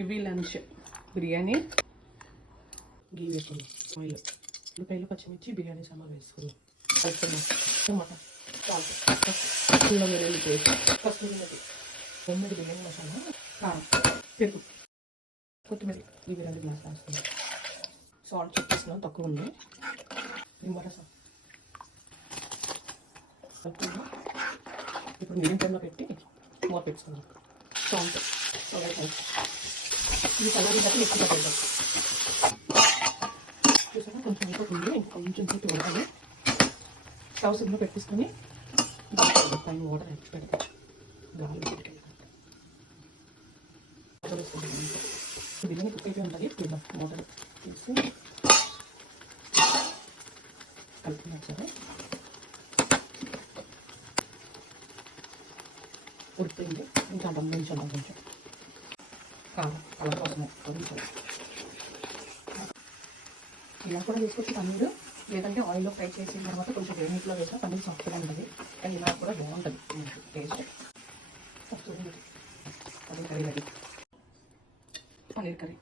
ఇవి లంచ్ బిర్యానీ గీ వేసుకున్నాం ఆయిల్ ఉల్లిపాయలు పచ్చిమిర్చి బిర్యానీ సాంబార్ వేసుకున్నాం కలుపుకున్నాం టమాటా సాల్ట్ అల్లం వెల్లుల్లి పేస్ట్ పసుపు తొమ్మిది బిర్యానీ మసాలా కారం పెరుగు కొత్తిమీర ఇవి 2 గ్లాసులు వేసుకున్నాం సాల్ట్ చెప్పేస్తున్నాం తక్కువ ఉంది నిమ్మరసం కలుపుకున్నాం ఇప్పుడు మీడియం టైంలో పెట్టి మూత పెట్టుకున్నాం సాల్ట్ ఈ కలర్ బట్టి ఎక్కువ పెడదాం చూసాక కొంచెం అయిపోతుంది కొంచెం సేపు ఉడకాలి స్టవ్ సిమ్లో పెట్టించుకొని పైన వాటర్ పెడతాం గాలి బిర్యానీ కుక్ అయిపోయి ఉంటుంది చూద్దాం వాటర్ తీసి కలుపుకున్నాం సరే ఉడిపోయింది ఇంకా గమనించాలి కొంచెం కారం కలర్ కోసమే కొంచెం ఇలా కూడా వేసుకోవచ్చు పన్నీరు లేదంటే ఆయిల్లో ఫ్రై చేసిన తర్వాత కొంచెం వేడి నీటిలో వేసినా పన్నీర్ సాఫ్ట్గా ఉంటుంది కానీ ఇలా కూడా బాగుంటుంది టేస్ట్ చూడండి paneer curry ready paneer curry